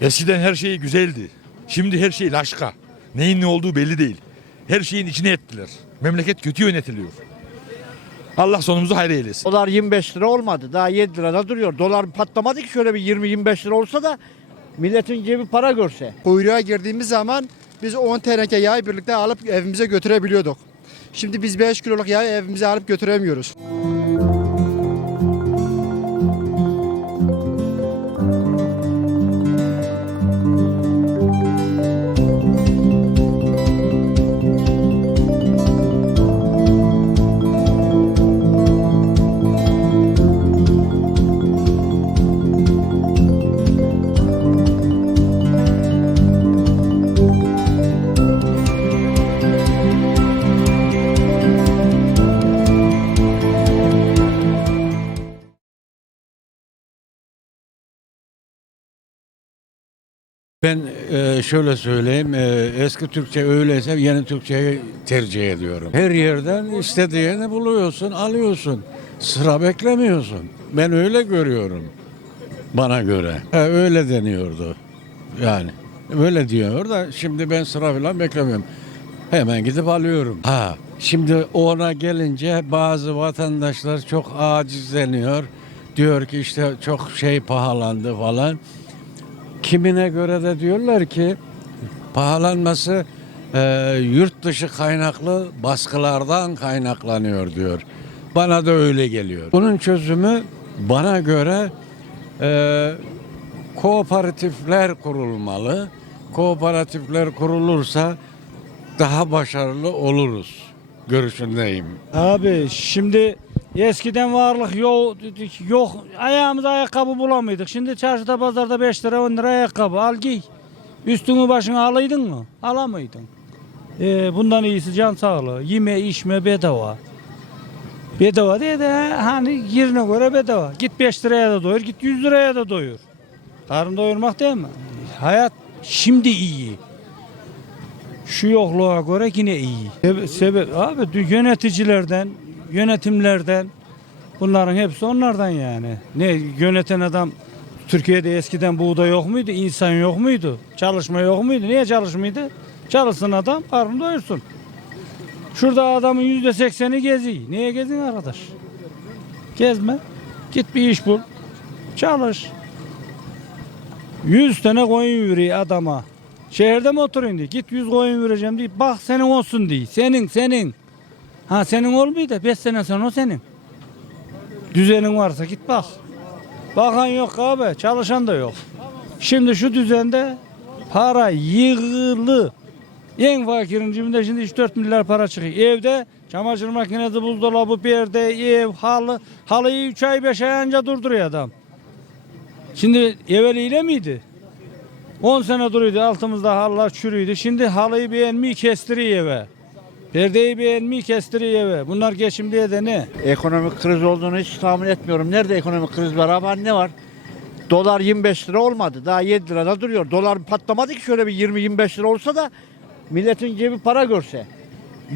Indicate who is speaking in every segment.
Speaker 1: Eskiden her şey güzeldi. Şimdi her şey laşka. Neyin ne olduğu belli değil. Her şeyin içine ettiler. Memleket kötü yönetiliyor. Allah sonumuzu hayır eylesin.
Speaker 2: Dolar 25 lira olmadı. Daha 7 lirada duruyor. Dolar patlamadı ki şöyle bir 20-25 lira olsa da milletin cebi para görse.
Speaker 3: Kuyruğa girdiğimiz zaman biz 10 teneke yağı birlikte alıp evimize götürebiliyorduk. Şimdi biz 5 kiloluk yağı evimize alıp götüremiyoruz.
Speaker 4: Ben e, şöyle söyleyeyim, e, eski Türkçe öyleyse yeni Türkçeyi tercih ediyorum. Her yerden istediğini buluyorsun, alıyorsun. Sıra beklemiyorsun. Ben öyle görüyorum. Bana göre. Ha, öyle deniyordu. Yani öyle diyor da şimdi ben sıra falan beklemiyorum. Hemen gidip alıyorum. Ha, şimdi ona gelince bazı vatandaşlar çok acizleniyor. Diyor ki işte çok şey pahalandı falan. Kimine göre de diyorlar ki pahalanması e, yurt dışı kaynaklı baskılardan kaynaklanıyor diyor. Bana da öyle geliyor. Bunun çözümü bana göre e, kooperatifler kurulmalı. Kooperatifler kurulursa daha başarılı oluruz görüşündeyim.
Speaker 5: Abi şimdi eskiden varlık yok, yok ayağımıza ayakkabı bulamıyorduk. Şimdi çarşıda pazarda 5 lira 10 lira ayakkabı al giy. Üstünü başını alaydın mı? Alamaydın. Ee, bundan iyisi can sağlığı. Yeme içme bedava. Bedava diye de hani yerine göre bedava. Git 5 liraya da doyur, git 100 liraya da doyur. Karın doyurmak değil mi? Hayat şimdi iyi. Şu yokluğa göre yine iyi. Sebep, sebep abi yöneticilerden, yönetimlerden bunların hepsi onlardan yani. Ne yöneten adam Türkiye'de eskiden buğday yok muydu? insan yok muydu? Çalışma yok muydu? Niye çalışmıyordu? Çalışsın adam, karnını doyursun. Şurada adamın yüzde sekseni geziyor. Niye gezin arkadaş? Gezme. Git bir iş bul. Çalış. Yüz tane koyun yürüyor adama. Şehirde mi oturuyorsun diye. Git yüz koyun vereceğim diye. Bak senin olsun diye. Senin senin. Ha senin olmuyor da 5 sene sonra o senin. Düzenin varsa git bak. Bakan yok abi. Çalışan da yok. Şimdi şu düzende para yığılı. En fakirin cebinde şimdi 3-4 milyar para çıkıyor. Evde çamaşır makinesi, buzdolabı, perde, ev, halı. Halıyı 3 ay 5 ay anca durduruyor adam. Şimdi evveliyle miydi? 10 sene duruyordu altımızda halılar çürüydü. Şimdi halıyı beğenmeyi kestiriyor eve. Perdeyi beğenmeyi kestiriyor eve. Bunlar geçim diye de ne?
Speaker 2: Ekonomik kriz olduğunu hiç tahmin etmiyorum. Nerede ekonomik kriz var ama ne var? Dolar 25 lira olmadı. Daha 7 lirada duruyor. Dolar patlamadı ki şöyle bir 20-25 lira olsa da milletin cebi para görse.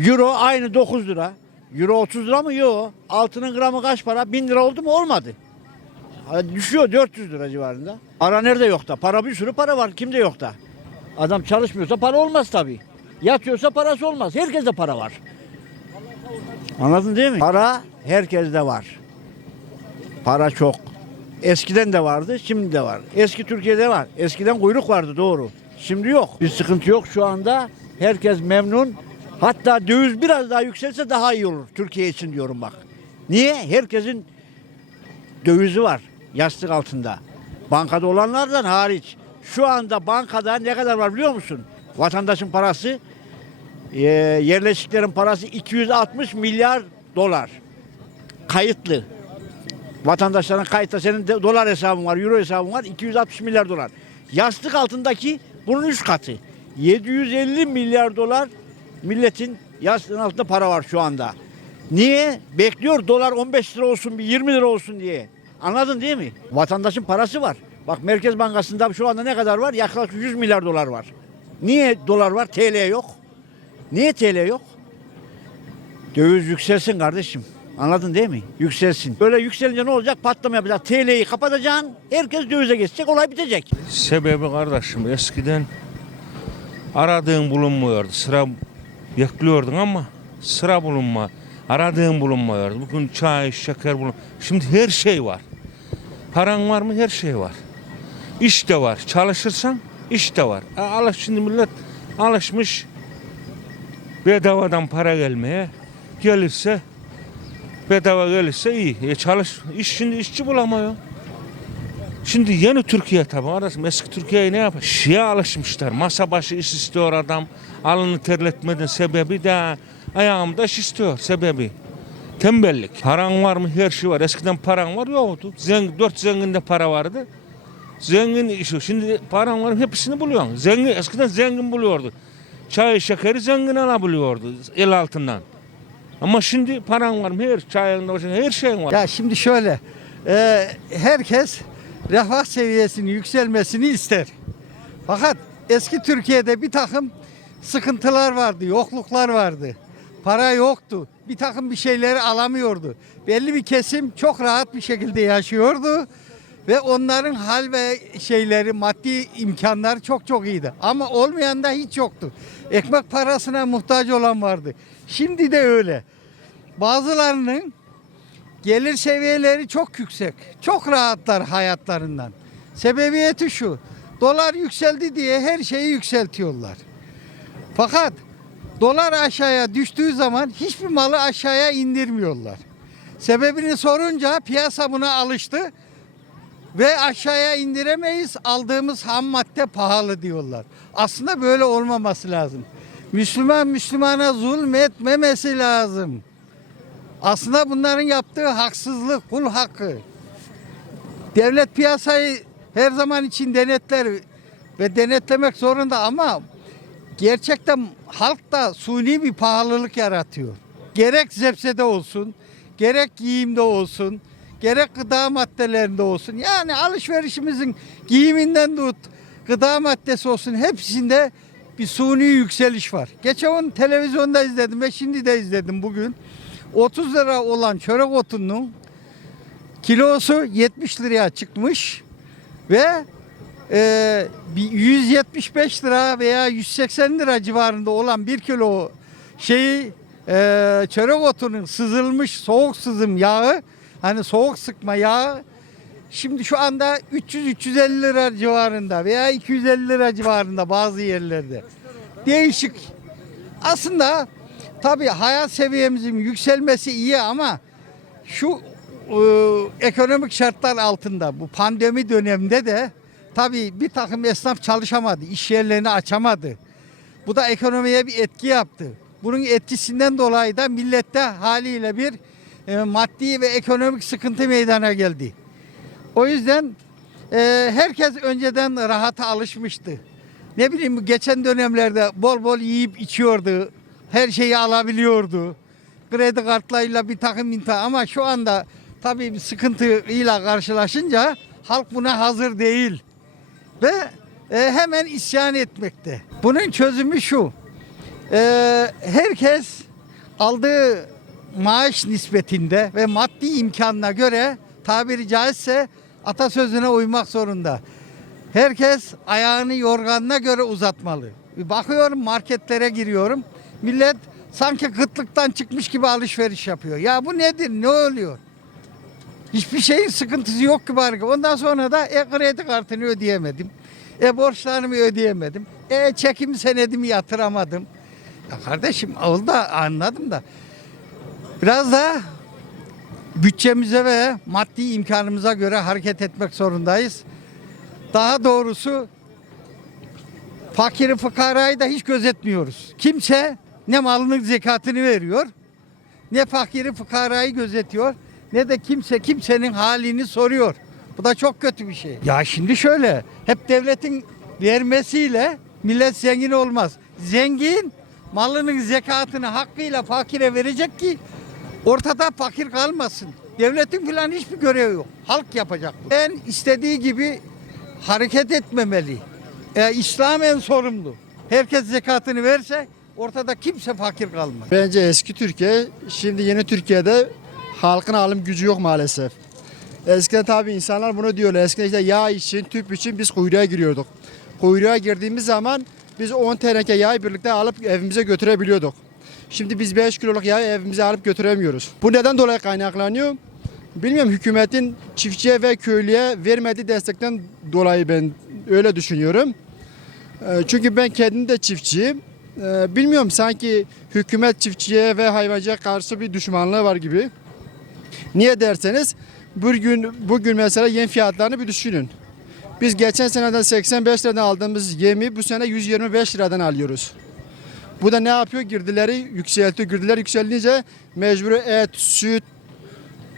Speaker 2: Euro aynı 9 lira. Euro 30 lira mı? Yok. Altının gramı kaç para? 1000 lira oldu mu? Olmadı. Düşüyor 400 lira civarında. Para nerede yok da? Para bir sürü para var. Kimde yok da? Adam çalışmıyorsa para olmaz tabii. Yatıyorsa parası olmaz. Herkeste para var. Anladın değil mi? Para herkeste var. Para çok. Eskiden de vardı, şimdi de var. Eski Türkiye'de var. Eskiden kuyruk vardı doğru. Şimdi yok. Bir sıkıntı yok şu anda. Herkes memnun. Hatta döviz biraz daha yükselse daha iyi olur Türkiye için diyorum bak. Niye? Herkesin dövizi var yastık altında. Bankada olanlardan hariç. Şu anda bankada ne kadar var biliyor musun? Vatandaşın parası, e, yerleşiklerin parası 260 milyar dolar. Kayıtlı. Vatandaşların kayıtta senin de dolar hesabın var, euro hesabın var 260 milyar dolar. Yastık altındaki bunun üç katı. 750 milyar dolar milletin yastığın altında para var şu anda. Niye? Bekliyor dolar 15 lira olsun, bir 20 lira olsun diye. Anladın değil mi? Vatandaşın parası var. Bak Merkez Bankası'nda şu anda ne kadar var? Yaklaşık 100 milyar dolar var. Niye dolar var, TL yok? Niye TL yok? Döviz yükselsin kardeşim. Anladın değil mi? Yükselsin. Böyle yükselince ne olacak? Patlama yapacak. TL'yi kapatacaksın. Herkes dövize geçecek. Olay bitecek.
Speaker 6: Sebebi kardeşim eskiden aradığın bulunmuyordu. Sıra bekliyordun ama sıra bulunma. Aradığın bulunmuyordu. Bugün çay, şeker bulun. Şimdi her şey var. Paran var mı? Her şey var. İş de var. Çalışırsan iş de var. E, alış şimdi millet alışmış bedavadan para gelmeye. Gelirse bedava gelirse iyi. E çalış, iş şimdi işçi bulamıyor. Şimdi yeni Türkiye tabii arasın. Eski Türkiye'yi ne yapar? Şeye alışmışlar. Masa başı iş istiyor adam. Alını terletmeden sebebi de ayağımda iş istiyor sebebi. Tembellik. Paran var mı? Her şey var. Eskiden paran var yoktu. Zengin, dört zenginde para vardı. Zengin işi. Şimdi paran var hepsini buluyorsun. Zengin, eskiden zengin buluyordu. Çay şekeri zengin alabiliyordu el altından. Ama şimdi paran var mı? Her çayında her şeyin var.
Speaker 7: Ya şimdi şöyle, e, herkes refah seviyesinin yükselmesini ister. Fakat eski Türkiye'de bir takım sıkıntılar vardı, yokluklar vardı. Para yoktu. Bir takım bir şeyleri alamıyordu. Belli bir kesim çok rahat bir şekilde yaşıyordu. Ve onların hal ve şeyleri, maddi imkanlar çok çok iyiydi. Ama olmayan da hiç yoktu. Ekmek parasına muhtaç olan vardı. Şimdi de öyle. Bazılarının gelir seviyeleri çok yüksek. Çok rahatlar hayatlarından. Sebebiyeti şu. Dolar yükseldi diye her şeyi yükseltiyorlar. Fakat dolar aşağıya düştüğü zaman hiçbir malı aşağıya indirmiyorlar. Sebebini sorunca piyasa buna alıştı ve aşağıya indiremeyiz. Aldığımız ham madde pahalı diyorlar. Aslında böyle olmaması lazım. Müslüman Müslümana zulmetmemesi lazım. Aslında bunların yaptığı haksızlık, kul hakkı. Devlet piyasayı her zaman için denetler ve denetlemek zorunda ama gerçekten halk da suni bir pahalılık yaratıyor. Gerek zepsede olsun, gerek giyimde olsun, gerek gıda maddelerinde olsun. Yani alışverişimizin giyiminden tut, gıda maddesi olsun hepsinde bir suni yükseliş var. Geçen onu televizyonda izledim ve şimdi de izledim bugün. 30 lira olan çörek otunun kilosu 70 liraya çıkmış ve e, bir 175 lira veya 180 lira civarında olan bir kilo şeyi e, çörek otunun sızılmış soğuk sızım yağı hani soğuk sıkma yağı şimdi şu anda 300-350 lira civarında veya 250 lira civarında bazı yerlerde. Değişik. Aslında tabii hayat seviyemizin yükselmesi iyi ama şu e, ekonomik şartlar altında bu pandemi döneminde de tabii bir takım esnaf çalışamadı, iş yerlerini açamadı. Bu da ekonomiye bir etki yaptı. Bunun etkisinden dolayı da millette haliyle bir maddi ve ekonomik sıkıntı meydana geldi. O yüzden e, herkes önceden rahata alışmıştı. Ne bileyim geçen dönemlerde bol bol yiyip içiyordu. Her şeyi alabiliyordu. Kredi kartlarıyla bir takım imtihan ama şu anda tabii bir sıkıntıyla karşılaşınca halk buna hazır değil. Ve e, hemen isyan etmekte. Bunun çözümü şu. E, herkes aldığı maaş nispetinde ve maddi imkanına göre tabiri caizse atasözüne uymak zorunda. Herkes ayağını yorganına göre uzatmalı. Bakıyorum marketlere giriyorum. Millet sanki kıtlıktan çıkmış gibi alışveriş yapıyor. Ya bu nedir? Ne oluyor? Hiçbir şeyin sıkıntısı yok ki bari. Ondan sonra da e kredi kartını ödeyemedim. E borçlarımı ödeyemedim. E çekim senedimi yatıramadım. Ya kardeşim oldu anladım da. Biraz da bütçemize ve maddi imkanımıza göre hareket etmek zorundayız. Daha doğrusu fakiri fıkarayı da hiç gözetmiyoruz. Kimse ne malının zekatını veriyor, ne fakiri fıkarayı gözetiyor, ne de kimse kimsenin halini soruyor. Bu da çok kötü bir şey. Ya şimdi şöyle, hep devletin vermesiyle millet zengin olmaz. Zengin malının zekatını hakkıyla fakire verecek ki ortada fakir kalmasın. Devletin falan hiçbir görevi yok. Halk yapacak bunu. Ben istediği gibi hareket etmemeli. E, İslam en sorumlu. Herkes zekatını verse ortada kimse fakir kalmaz.
Speaker 3: Bence eski Türkiye, şimdi yeni Türkiye'de halkın alım gücü yok maalesef. Eskiden tabii insanlar bunu diyorlar. Eskiden işte yağ için, tüp için biz kuyruğa giriyorduk. Kuyruğa girdiğimiz zaman biz 10 teneke yağı birlikte alıp evimize götürebiliyorduk. Şimdi biz 5 kiloluk yağı evimize alıp götüremiyoruz. Bu neden dolayı kaynaklanıyor? Bilmiyorum hükümetin çiftçiye ve köylüye vermediği destekten dolayı ben öyle düşünüyorum. Ee, Çünkü ben kendim de çiftçiyim. Ee, Bilmiyorum sanki hükümet çiftçiye ve hayvancıya karşı bir düşmanlığı var gibi. Niye derseniz bugün bugün mesela yem fiyatlarını bir düşünün. Biz geçen seneden 85 liradan aldığımız yemi bu sene 125 liradan alıyoruz. Bu da ne yapıyor? Girdileri yükseltiyor. Girdiler yükselince mecburi et, süt,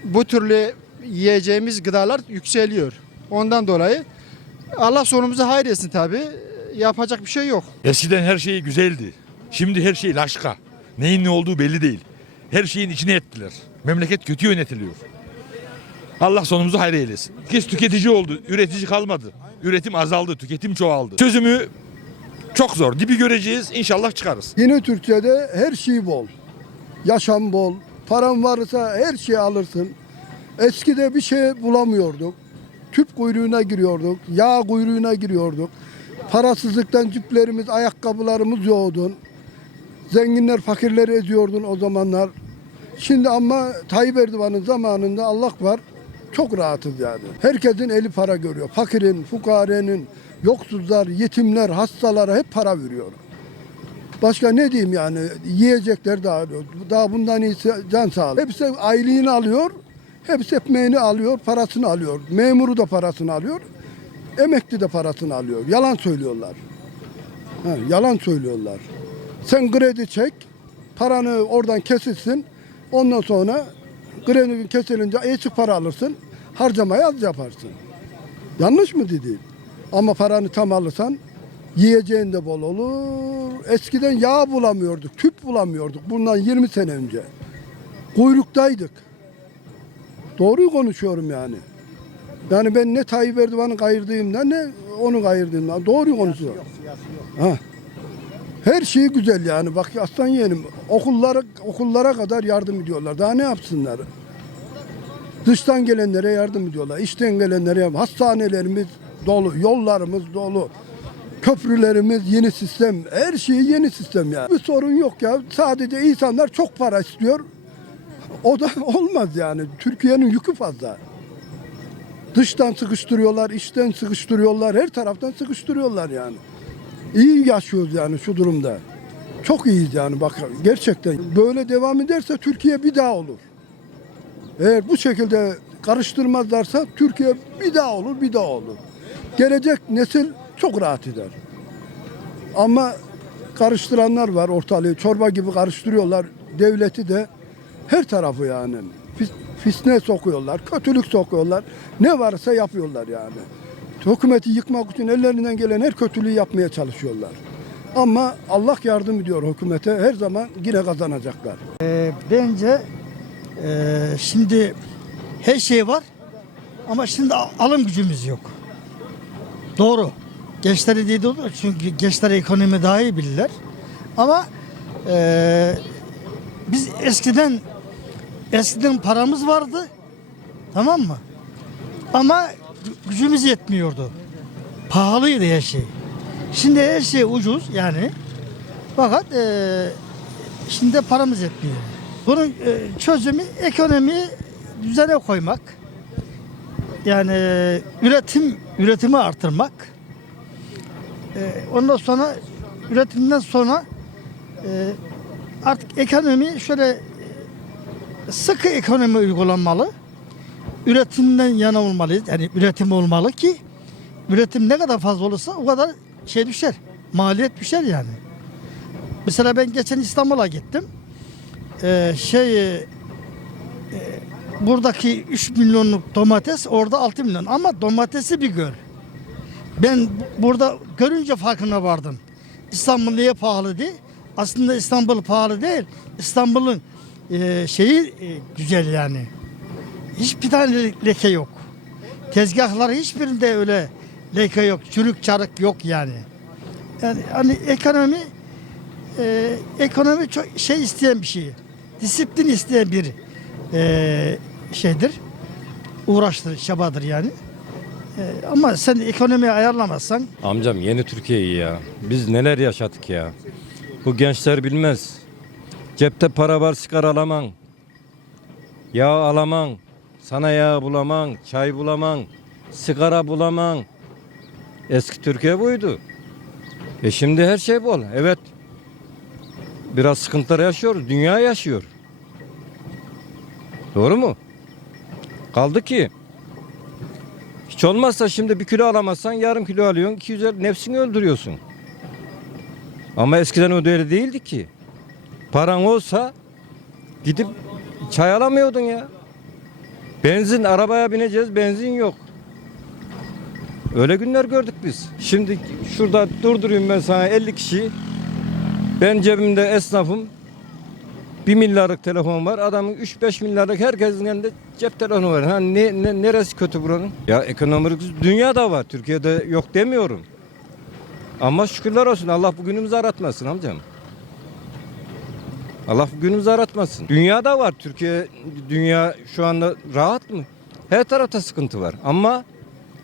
Speaker 3: bu türlü yiyeceğimiz gıdalar yükseliyor. Ondan dolayı Allah sonumuzu hayretsin tabii. Yapacak bir şey yok.
Speaker 1: Eskiden her şey güzeldi. Şimdi her şey laşka. Neyin ne olduğu belli değil. Her şeyin içine ettiler. Memleket kötü yönetiliyor. Allah sonumuzu hayır eylesin. Herkes tüketici oldu. Üretici kalmadı. Üretim azaldı. Tüketim çoğaldı. Çözümü çok zor. Dibi göreceğiz. İnşallah çıkarız.
Speaker 8: Yeni Türkçe'de her şey bol. Yaşam bol. Paran varsa her şeyi alırsın. Eskide bir şey bulamıyorduk. Tüp kuyruğuna giriyorduk. Yağ kuyruğuna giriyorduk. Parasızlıktan ciplerimiz, ayakkabılarımız yoğdun. Zenginler fakirleri eziyordun o zamanlar. Şimdi ama Tayyip Erdoğan'ın zamanında Allah var. Çok rahatız yani. Herkesin eli para görüyor. Fakirin, fukarenin, yoksuzlar, yetimler, hastalara hep para veriyor. Başka ne diyeyim yani yiyecekler daha daha bundan iyisi can sağlığı. Hepsi aylığını alıyor. Hepsi ekmeğini alıyor, parasını alıyor. Memuru da parasını alıyor. Emekli de parasını alıyor. Yalan söylüyorlar. Ha, yalan söylüyorlar. Sen kredi çek, paranı oradan kesilsin. Ondan sonra kredi kesilince eksik para alırsın. Harcamayı az yaparsın. Yanlış mı dedi? Ama paranı tam alırsan yiyeceğin de bol olur. Eskiden yağ bulamıyorduk, tüp bulamıyorduk bundan 20 sene önce. Kuyruktaydık. Doğruyu konuşuyorum yani. Yani ben ne Tayyip Erdoğan'ı kayırdığımdan ne onu kayırdığımdan doğruyu konuşuyorum. Ha. Her şey güzel yani. Bak aslan yeğenim okullara okullara kadar yardım ediyorlar. Daha ne yapsınlar? Dıştan gelenlere yardım ediyorlar. İşten gelenlere yardım. Hastanelerimiz dolu, yollarımız dolu. Köprülerimiz yeni sistem. Her şey yeni sistem yani. Bir sorun yok ya. Sadece insanlar çok para istiyor. O da olmaz yani. Türkiye'nin yükü fazla. Dıştan sıkıştırıyorlar, içten sıkıştırıyorlar, her taraftan sıkıştırıyorlar yani. İyi yaşıyoruz yani şu durumda. Çok iyiyiz yani bak gerçekten. Böyle devam ederse Türkiye bir daha olur. Eğer bu şekilde karıştırmazlarsa Türkiye bir daha olur, bir daha olur. Gelecek nesil çok rahat eder. Ama karıştıranlar var ortalığı. Çorba gibi karıştırıyorlar. Devleti de her tarafı yani. Fis- Fisne sokuyorlar, kötülük sokuyorlar. Ne varsa yapıyorlar yani. Hükümeti yıkmak için ellerinden gelen her kötülüğü yapmaya çalışıyorlar. Ama Allah yardım ediyor hükümete. Her zaman yine kazanacaklar.
Speaker 9: Bence eee, şimdi her şey var ama şimdi alım gücümüz yok. Doğru. Gençleri değil olur çünkü gençler ekonomi daha iyi bilirler. Ama eee, biz eskiden eskiden paramız vardı. Tamam mı? Ama gü- gücümüz yetmiyordu. Pahalıydı her şey. Şimdi her şey ucuz yani. Fakat eee Şimdi paramız yetmiyor. Bunun e, çözümü ekonomiyi düzene koymak. Yani e, üretim üretimi artırmak. E, Ondan sonra üretimden sonra e, artık ekonomi şöyle e, sıkı ekonomi uygulanmalı. Üretimden yana olmalıyız. Yani üretim olmalı ki üretim ne kadar fazla olursa o kadar şey düşer. Maliyet düşer yani. Mesela ben geçen İstanbul'a gittim. Ee, şey e, buradaki 3 milyonluk domates orada 6 milyon ama domatesi bir gör. Ben bu- burada görünce farkına vardım. İstanbul niye pahalı? Aslında İstanbul pahalı değil. İstanbul'un e, şeyi e, güzel yani. Hiçbir tane leke yok. Tezgahları hiçbirinde öyle leke yok. Çürük çarık yok yani. Yani hani ekonomi e, ekonomi çok şey isteyen bir şey. Disiplin isteyen bir e, şeydir. Uğraştır, çabadır yani. E, ama sen ekonomiyi ayarlamazsan
Speaker 10: Amcam yeni Türkiye'yi ya. Biz neler yaşadık ya. Bu gençler bilmez. Cepte para var sigara alaman. Yağ alaman. Sana yağ bulaman. Çay bulaman. Sigara bulaman. Eski Türkiye buydu. E şimdi her şey bol. Evet. Biraz sıkıntılar yaşıyoruz. Dünya yaşıyor. Doğru mu? Kaldı ki hiç olmazsa şimdi bir kilo alamazsan yarım kilo alıyorsun. 250 nefsini öldürüyorsun. Ama eskiden o öyle değildi ki. Paran olsa gidip çay alamıyordun ya. Benzin arabaya bineceğiz benzin yok. Öyle günler gördük biz. Şimdi şurada durdurayım ben sana 50 kişiyi. Ben cebimde esnafım. 1 milyarlık telefon var. Adamın 3-5 milyarlık herkesin elinde cep telefonu var. Ha ne, ne neresi kötü buranın? Ya ekonomik dünyada var. Türkiye'de yok demiyorum. Ama şükürler olsun Allah bugünümüzü aratmasın amcam. Allah bugünümüzü aratmasın. Dünyada var. Türkiye dünya şu anda rahat mı? Her tarafta sıkıntı var. Ama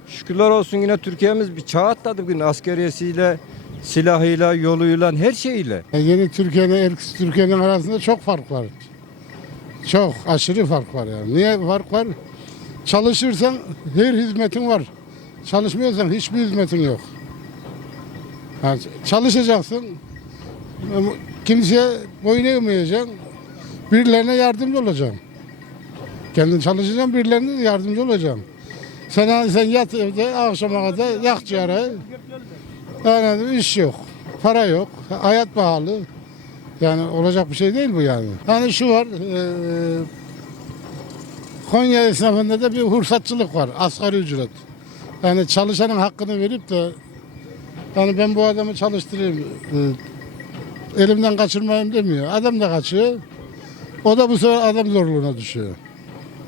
Speaker 10: şükürler olsun yine Türkiye'miz bir çağ atladı bugün askeriyesiyle, silahıyla, yoluyla, her şeyiyle.
Speaker 11: Yeni Türkiye'nin eski Türkiye'nin arasında çok fark var. Çok aşırı fark var yani. Niye fark var? Çalışırsan her hizmetin var. Çalışmıyorsan hiçbir hizmetin yok. Yani çalışacaksın. Kimseye boyun eğmeyeceksin. Birilerine yardımcı olacaksın. Kendin çalışacaksın, birilerine yardımcı olacaksın. Sen, sen yat evde akşama kadar yak ciğeri. Yani iş yok, para yok, hayat pahalı. Yani olacak bir şey değil bu yani. Yani şu var, eee, Konya esnafında da bir hursatçılık var, asgari ücret. Yani çalışanın hakkını verip de yani ben bu adamı çalıştırayım, eee, elimden kaçırmayayım demiyor. Adam da kaçıyor. O da bu sefer adam zorluğuna düşüyor.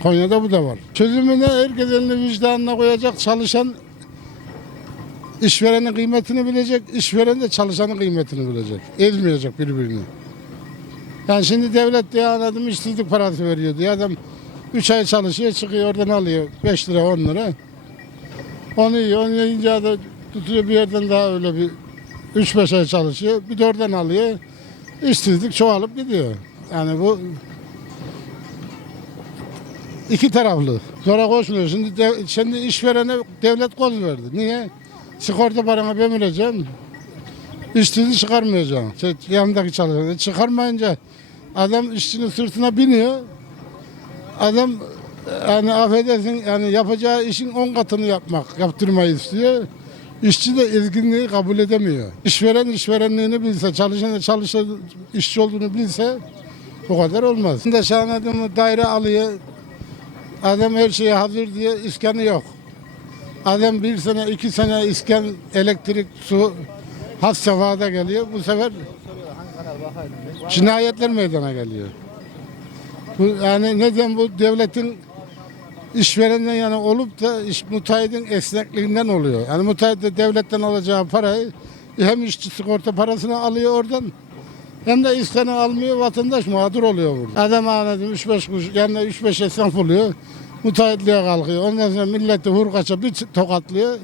Speaker 11: Konya'da bu da var. Çözümüne herkes elini vicdanına koyacak çalışan İşverenin kıymetini bilecek, işveren de çalışanın kıymetini bilecek. Ezmeyecek birbirini. Yani şimdi devlet diye anladım işsizlik parası veriyor diye adam 3 ay çalışıyor çıkıyor oradan alıyor 5 lira 10 lira. Onu yiyor, onu yiyince de tutuyor bir yerden daha öyle bir 3-5 ay çalışıyor bir de oradan alıyor. İşsizlik çoğalıp gidiyor. Yani bu iki taraflı. Sonra koşmuyor. Şimdi, dev, şimdi işverene devlet koz verdi. Niye? Sigorta paranı ben vereceğim. İşçini çıkarmayacağım. Şey, yanındaki çalışanı. Çıkarmayınca adam işçinin sırtına biniyor. Adam yani affedersin yani yapacağı işin 10 katını yapmak, yaptırmayı istiyor. İşçi de ezginliği kabul edemiyor. İşveren işverenliğini bilse, çalışan çalışan işçi olduğunu bilse bu kadar olmaz. Şimdi şahane adamı daire alıyor. Adam her şeye hazır diye iskanı yok. Adam bir sene, iki sene iskan, elektrik, su has sefada geliyor. Bu sefer cinayetler meydana geliyor. Bu, yani neden bu devletin işverenden yani olup da iş müteahhidin esnekliğinden oluyor. Yani müteahhit de devletten alacağı parayı hem işçi sigorta parasını alıyor oradan hem de iskanı almıyor vatandaş mağdur oluyor burada. Adam anladım 3-5 kuruş yanına 3-5 esnaf oluyor. Müteahhitliğe kalkıyor. Ondan sonra milleti hurkaça bir tokatlıyor.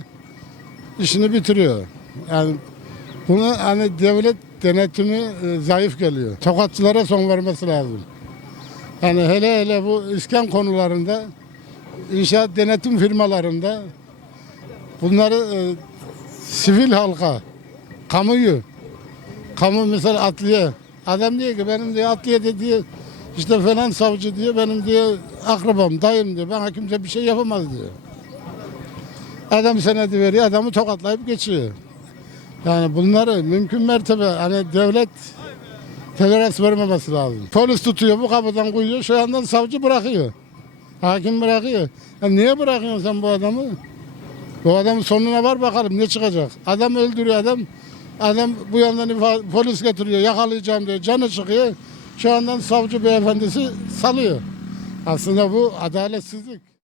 Speaker 11: işini bitiriyor. Yani bunu hani devlet denetimi e, zayıf geliyor. Tokatçılara son vermesi lazım. Yani hele hele bu iskan konularında inşaat denetim firmalarında bunları e, sivil halka, kamuyu, kamu mesela adliye. Adam diyor ki benim diyor adliyede diyor işte falan savcı diyor benim diyor akrabam, dayım diyor. Bana kimse bir şey yapamaz diyor. Adam senedi veriyor, adamı tokatlayıp geçiyor. Yani bunları mümkün mertebe hani devlet tolerans vermemesi lazım. Polis tutuyor bu kapıdan koyuyor şu yandan savcı bırakıyor. Hakim bırakıyor. Ya niye bırakıyorsun sen bu adamı? Bu adamın sonuna var bakalım ne çıkacak. Adam öldürüyor adam. Adam bu yandan polis getiriyor yakalayacağım diyor canı çıkıyor. Şu andan savcı beyefendisi salıyor. Aslında bu adaletsizlik.